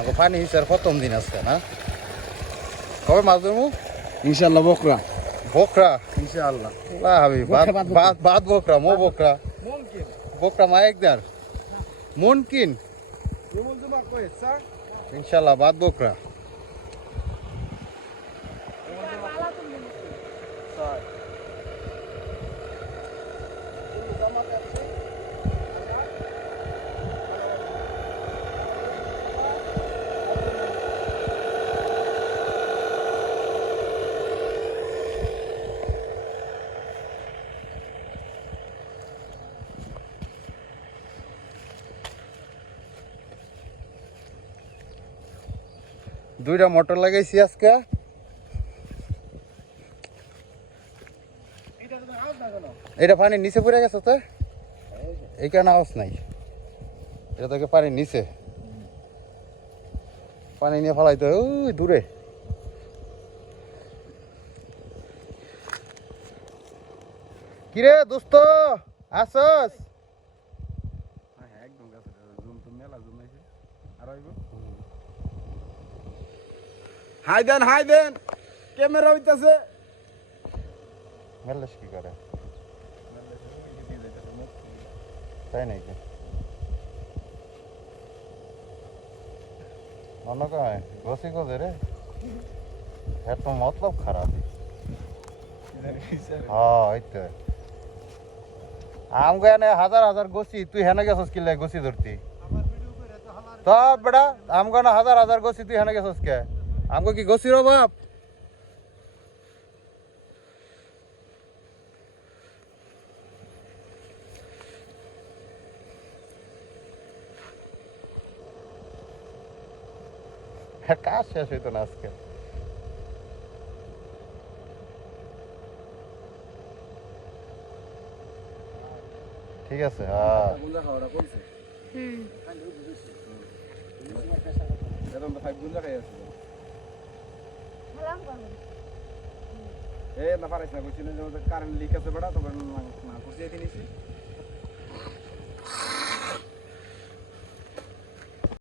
আমাকে পানি হিসার প্রথম দিন আজকে না কবে মাছ ধরবো ইনশাআল্লাহ বকরা বকরা ইনশাআল্লাহ লা হাবি বাদ বকরা মো বকরা মুমকিন বকরা মা একদার মুনকিন রুমুল জুমা কইছা ইনশাল্লাহ বাদ বকরা দুইটা মোটর লাগাইছি আজকে এটা পানি নিচে পড়ে গেছে তো এই কারণে আওয়াজ নাই এটা তোকে পানি নিচে পানি নিয়ে ফেলাইতে হয় ওই দূরে কিরে দোস্ত আসস একদম গাছে জুম তো মেলা জুম আইছে আর আইব হাই দেন ক্যামেরা হইতাছে মেললেস কি করে তাই নাকি অন্য কয় গছি কোজে রে এর তো মতলব খারাপ হ্যাঁ এই তো আম গানে হাজার হাজার গছি তুই হেনে গেছস কিলে গছি ধরতি তো বেটা আম গানে হাজার হাজার গছি তুই হেনে গেছস কে আমগো কি গছির অভাব কাজ শেষ হইতো না আজকে ঠিক আছে হ্যাঁ গুঞ্জা খাওয়াটা করছে এখন তো ফাইভ গুঞ্জা খাই আছে এ না পারিস না কইছি না যে কারেন্ট লিক আছে বেড়া তখন না করছি এখানে